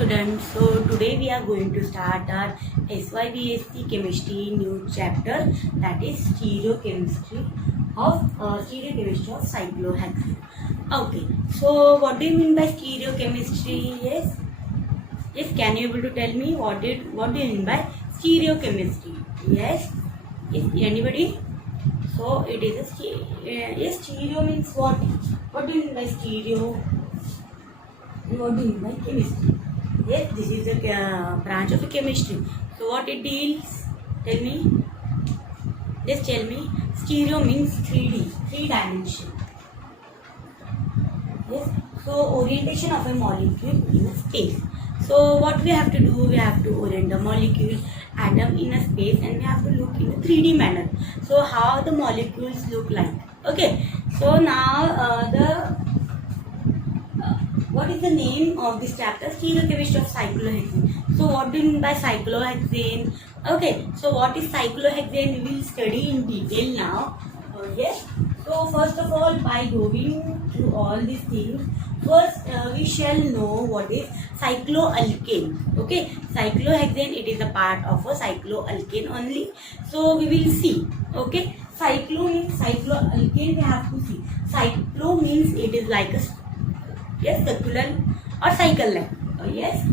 students. So today we are going to start our SYBSC chemistry new chapter, that is stereochemistry of cyclohexane. Okay. So what do you mean by stereochemistry? Yes. Can you able to tell me what do you mean by stereochemistry? Yes. Is anybody? So it is stereo means what? What do you mean by stereo? What do you mean by chemistry? Yes, this is a branch of chemistry. So what it deals? Tell me. Just tell me. Stereo means 3D, 3 dimension. Yes. So orientation of a molecule in a space. So what we have to do? We have to orient the molecule, atom in a space, and we have to look in a 3D manner. So how the molecules look like? Okay. So now what is the name of this chapter? Stereochemistry of cyclohexane. So what do you mean by cyclohexane? Okay, so what is cyclohexane? We will study in detail now. Yes. So first of all, by going through all these things, first we shall know what is cycloalkane. Okay, cyclohexane, it is a part of a cycloalkane only. So we will see. Okay, cyclo means cycloalkane. We have to see. Cyclo means it is like a circular or cycle like. Yes.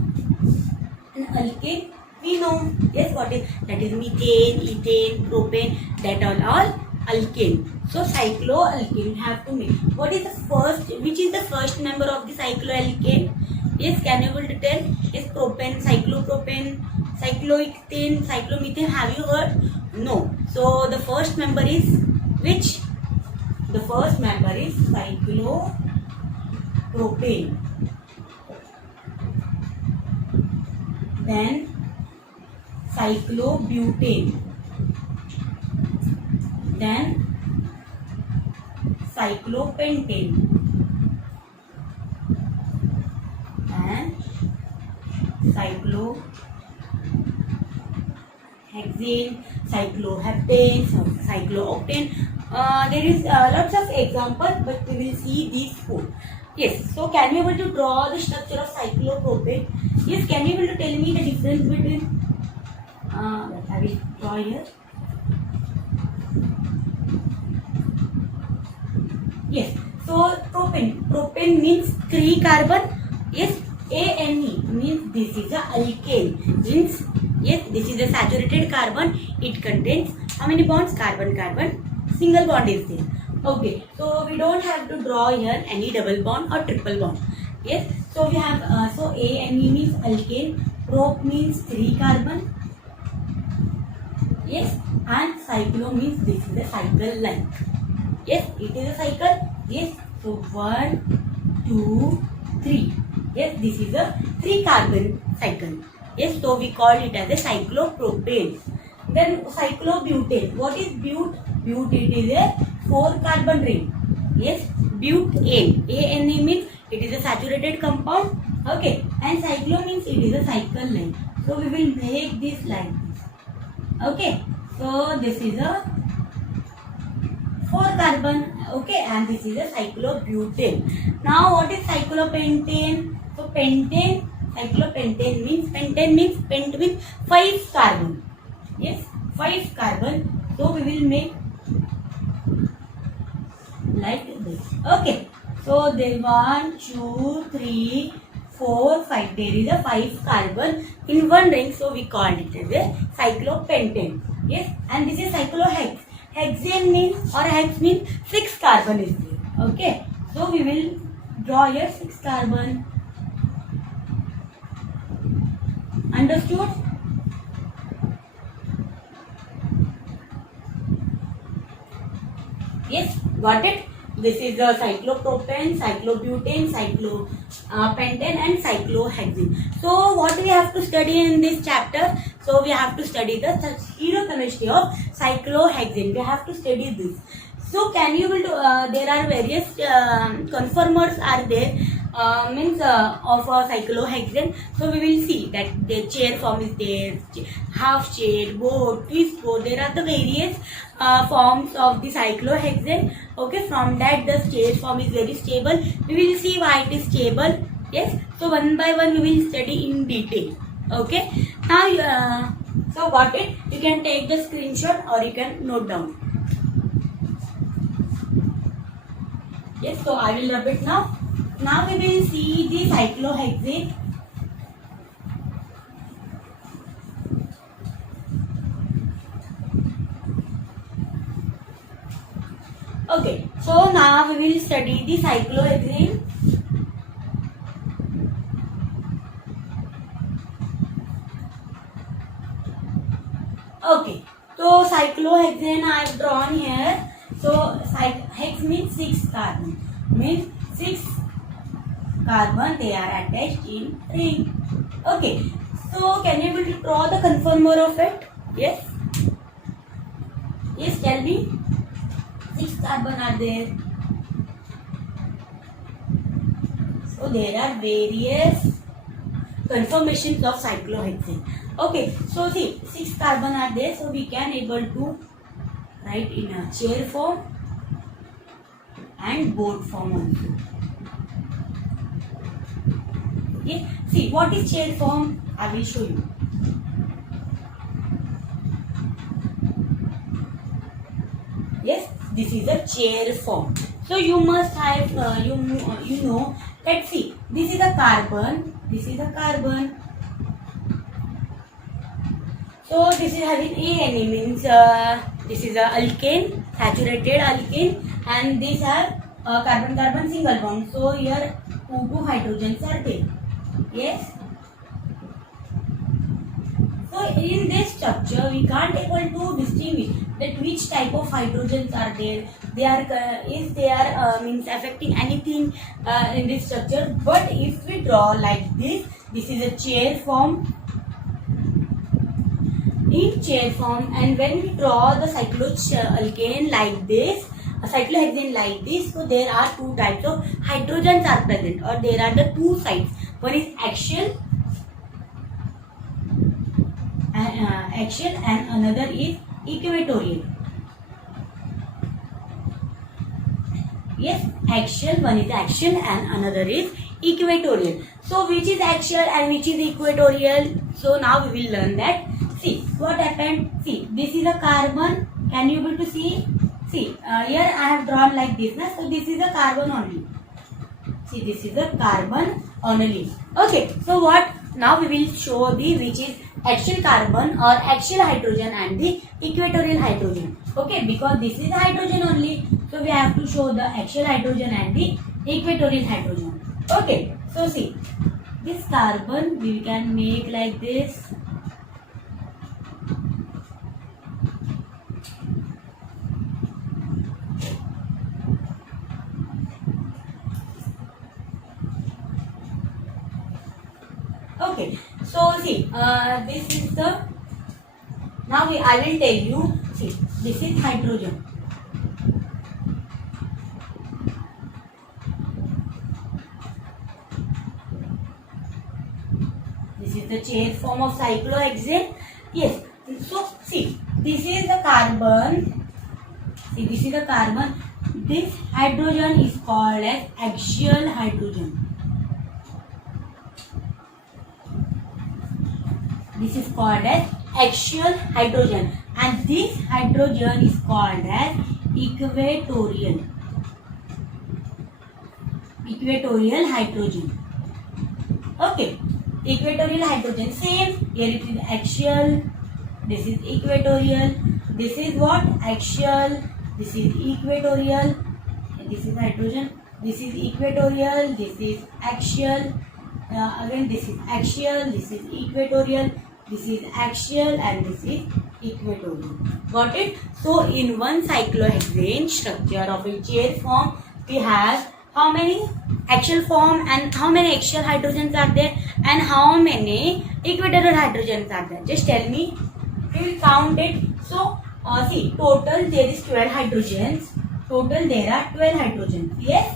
And alkane we know. Yes, what is that? Is methane, ethane, propane. That all alkane. So cycloalkane have to make. What is the first? Which is the first member of the cycloalkane? Yes, can you able to tell? Yes, propane, cyclopropane, cyclohexane, cyclomethane. Have you heard? No. So the first member is which? The first member is cyclopropane. Then cyclobutane. Then cyclopentane. And cyclohexane, cycloheptane, cyclooctane. There is lots of examples, but we will see these four. Yes. So can you able to draw the structure of cyclopropane? Yes. Can you able to tell me the difference between? I will draw here. Yes. So propane means 3 carbon. Yes. ANE means this is a alkane. Means yes, this is a saturated carbon. It contains how many bonds? Carbon. Single bond is there. Okay. So we don't have to draw here any double bond or triple bond. Yes. So we have so ANE means alkane. Prop means 3 carbon. Yes. And cyclo means this is a cycle length. Yes. It is a cycle. Yes. So 1, 2, 3. Yes, this is a 3 carbon cycle. Yes, so we call it as a cyclopropane. Then cyclobutane. What is bute? Bute, it is a 4 carbon ring. Yes, butane. ANE means it is a saturated compound. Okay, and cyclo means it is a cycle length. So we will make this like this. Okay, so this is a 4 carbon. Okay, and this is a cyclobutane. Now what is cyclopentane? So pentane, cyclopentane means pent means 5 carbon. Yes, 5 carbon. So we will make like this. Okay. So there 1, 2, 3, 4, 5. There is a 5 carbon in one ring. So we call it as a cyclopentane. Yes, and this is cyclohex. Hexane means or hex means 6 carbon is there. Okay. So we will draw here 6 carbon. Understood? Yes, got it? This is the cyclopropane, cyclobutane, cyclopentane and cyclohexane. So what we have to study in this chapter? So we have to study the stereochemistry of cyclohexane. We have to study this. So can you will do, there are various conformers are there of cyclohexane. So we will see that the chair form is there, half chair, boat, twist boat. There are the various forms of the cyclohexane. Okay, from that the chair form is very stable. We will see why it is stable. Yes, so one by one we will study in detail. Okay, now so got it? You can take the screenshot or you can note down. Yes, so I will rub it now. Now we will see the cyclohexane. Okay, so now we will study the cyclohexane. Okay, so cyclohexane I have drawn here. So hex means 6 carbon. Means 6 carbon they are attached in ring. Okay, so can you able to draw the conformer of it? Yes. Yes, tell me. 6 carbon are there. So there are various conformations of cyclohexane. Okay, so see 6 carbon are there, so we can able to write in a chair form and board form also. Okay, see what is chair form? I will show you. Yes, this is a chair form. So you must have you know that see this is a carbon. This is a carbon. So this is having ANA means this is a alkane, saturated alkane, and these are carbon-carbon single bond. So here two hydrogens are there. Yes. So in this structure we can't able to distinguish that which type of hydrogens are there. They are if they are means affecting anything in this structure. But if we draw like this is a chair form. In chair form, and when we draw the cycloalkane like this, a cyclohexane like this, so there are two types of hydrogens are present, or there are the two sides. One is axial and another is equatorial. Yes, axial, one is axial and another is equatorial. So which is axial and which is equatorial? So now we will learn that. See what happened. See this is a carbon. Can you able to see? See here I have drawn like this. So this is a carbon only. See this is a carbon only. Okay. So what? Now we will show the which is axial carbon or axial hydrogen and the equatorial hydrogen. Okay. Because this is hydrogen only. So we have to show the axial hydrogen and the equatorial hydrogen. Okay. So see this carbon we can make like this. Okay, so see, this is the, now I will tell you, see, this is hydrogen. This is the chair form of cyclohexane. Yes, so see, this is the carbon, see, this is the carbon. This hydrogen is called as axial hydrogen. This is called as axial hydrogen, and this hydrogen is called as equatorial hydrogen. Okay, equatorial hydrogen, same here it is axial, this is equatorial, this is what? Axial, this is equatorial, this is hydrogen, this is equatorial, this is axial, again this is axial, this is equatorial, this is axial, and this is equatorial. Got it? So in one cyclohexane structure of a chair form, we have how many axial form and how many axial hydrogens are there and how many equatorial hydrogens are there. Just tell me. We will count it. So see, total there is 12 hydrogens. Total there are 12 hydrogens. Yes.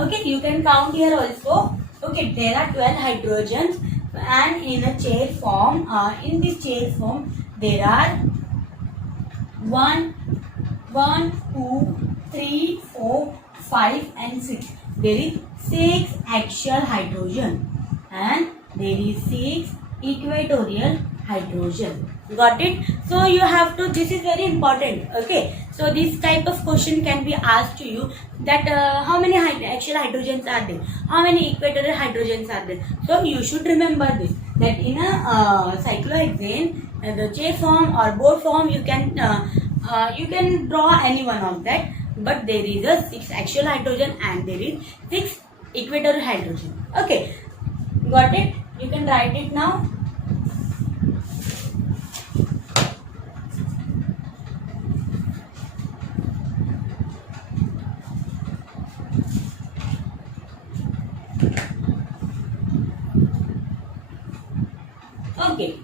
Okay, you can count here also. Okay, there are 12 hydrogens, and in a chair form, in this chair form, there are 1, 2, 3, 4, 5 and 6. there is 6 axial hydrogen and there is 6 equatorial hydrogen. Got it? So you have to, this is very important. Okay, so this type of question can be asked to you, that how many axial hydrogens are there, how many equatorial hydrogens are there. So you should remember this, that in a cyclohexane, the chair form or board form, you can draw any one of that, but there is a 6 axial hydrogen and there is 6 equatorial hydrogen. Okay, got it? You can write it now. Okay.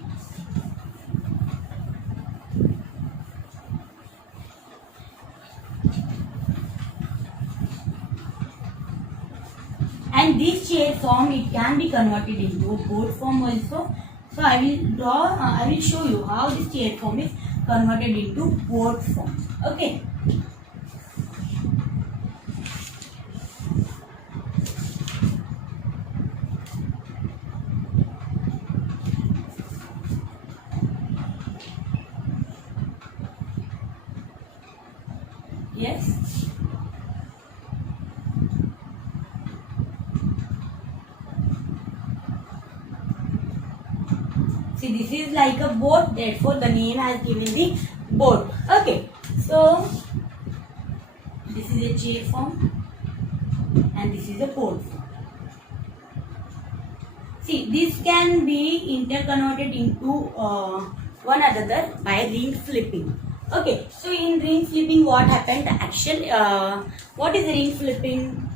And this chair form, it can be converted into board form also. So I will show you how this chair form is converted into board form. Okay. Yes. See, this is like a boat, therefore the name has given the boat. Okay, so this is a chair form and this is a board form. See, this can be interconverted into one another by ring flipping. Okay, so in ring flipping, what happened? The axial, what is ring flipping?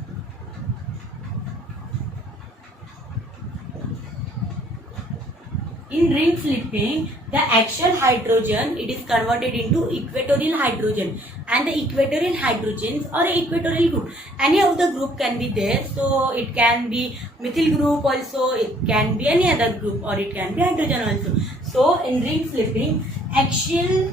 In ring flipping, the axial hydrogen, it is converted into equatorial hydrogen, and the equatorial hydrogens or equatorial group, any of the group can be there. So it can be methyl group also, it can be any other group, or it can be hydrogen also. So in ring flipping, axial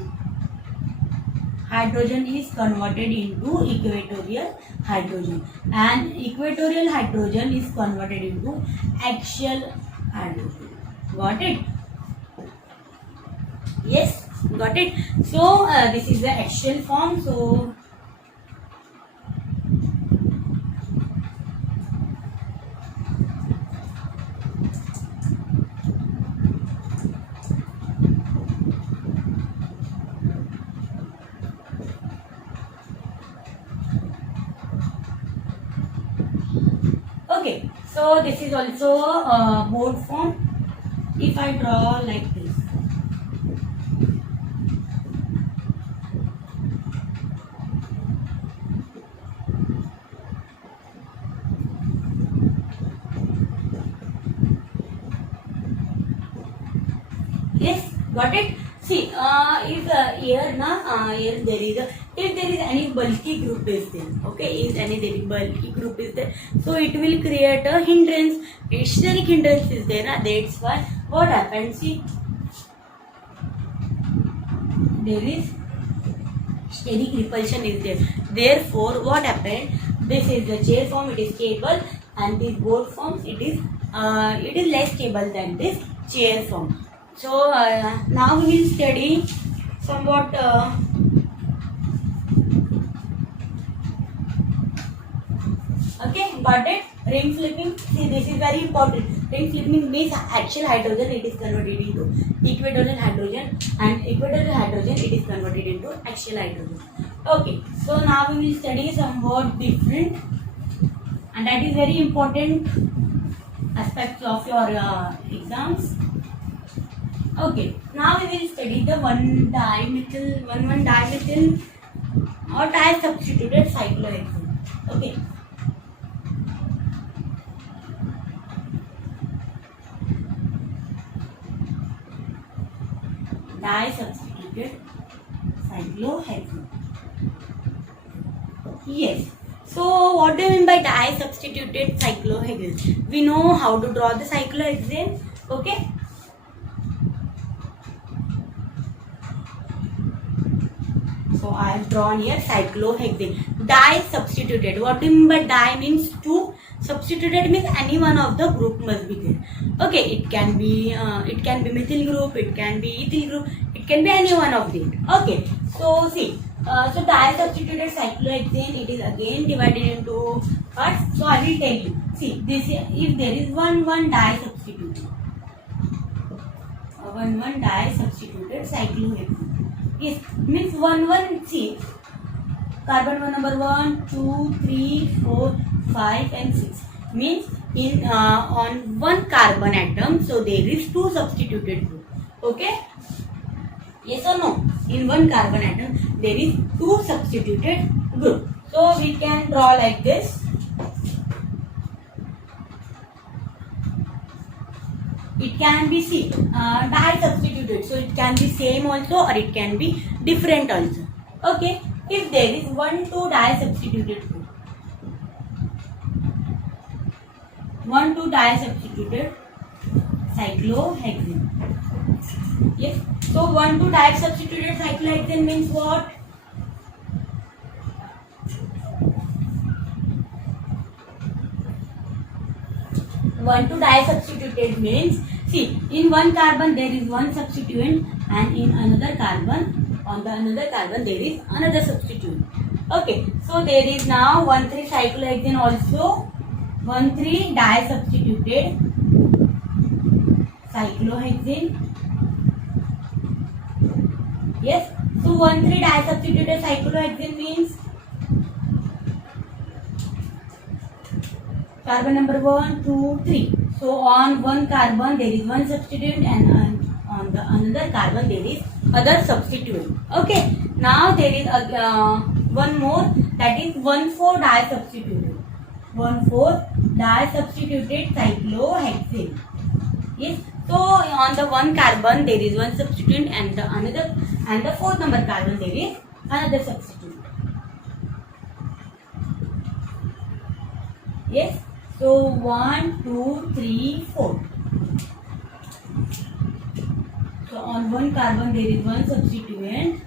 hydrogen is converted into equatorial hydrogen and equatorial hydrogen is converted into axial hydrogen. Got it? Yes, got it. So this is the axial form. So okay, so this is also a board form. If I draw like this, yes, got it. See, if here there is a, if there is any bulky group is there, okay, if any bulky group is there, so it will create a hindrance, steric hindrance is there, that's why what happens, see, there is steric repulsion is there, therefore what happened, this is the chair form, it is stable, and this board form, it is less stable than this chair form. So now we will study somewhat okay, got it? Ring flipping, see, this is very important. Ring flipping means axial hydrogen, it is converted into equatorial hydrogen, and equatorial hydrogen, it is converted into axial hydrogen. Okay, so now we will study somewhat different, and that is very important aspects of your exams. Okay, now we will study the 1,1-dimethyl or di-substituted cyclohexane. Okay. Di-substituted cyclohexane. Yes. So what do you mean by di-substituted cyclohexane? We know how to draw the cyclohexane. Okay. So I have drawn here cyclohexane. Di substituted. What do you mean by di means two? Substituted means any one of the group must be there. Okay, it can be methyl group, it can be ethyl group, it can be any one of them. Okay, so see, so di substituted cyclohexane, it is again divided into parts. So I will tell you. See, this if there is one di substituted, one di substituted cyclohexane. Yes, means one. See, carbon number 1, 2, 3, 4, 5 and 6 means in on one carbon atom, so there is two substituted group. Okay, yes or no? In one carbon atom there is two substituted group. So we can draw like this. It can be di substituted, so it can be same also or it can be different also. Okay, if there is 1, 2 di substituted group, 1, 2 di substituted cyclohexane. Yes, so 1, 2 di substituted cyclohexane means what? One to di substituted means, see, in one carbon there is one substituent and in another carbon, on the another carbon there is another substituent. Okay, so there is now 1,3 cyclohexane also, 1,3 di substituted cyclohexane. Yes, so 1,3 di substituted cyclohexane means carbon number 1, 2, 3. So on one carbon there is one substituent and on the another carbon there is other substituent. Okay. Now there is one more, that is 1,4 di substituted. 1,4 di substituted cyclohexane. Yes. So on the one carbon there is one substituent and the another and the fourth number carbon there is another substituent. Yes. So 1, 2, 3, 4. So on one carbon there is one substituent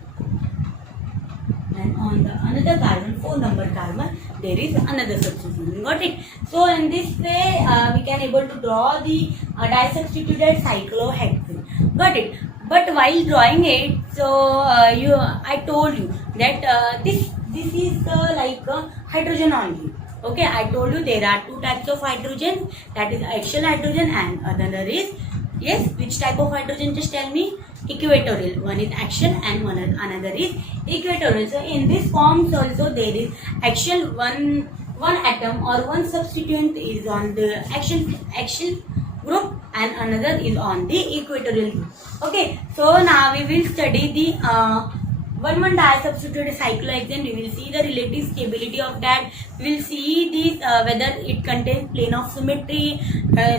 and on the another carbon, 4 number carbon, there is another substituent. Got it? So in this way we can able to draw the di substituted cyclohexane. Got it? But while drawing it, so I told you that this is like hydrogen only. Okay, I told you there are two types of hydrogen, that is axial hydrogen and another is, yes, which type of hydrogen, just tell me? Equatorial. One is axial and another is equatorial. So in this forms also there is axial, one atom or one substituent is on the axial group and another is on the equatorial group. Okay, so now we will study the 1,1 di substituted cyclohexane. We will see the relative stability of that. We will see this whether it contains plane of symmetry.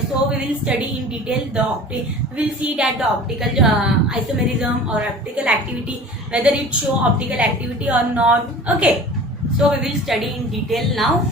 So we will study in detail the we will see that the optical isomerism or optical activity, whether it show optical activity or not. Okay, so we will study in detail now.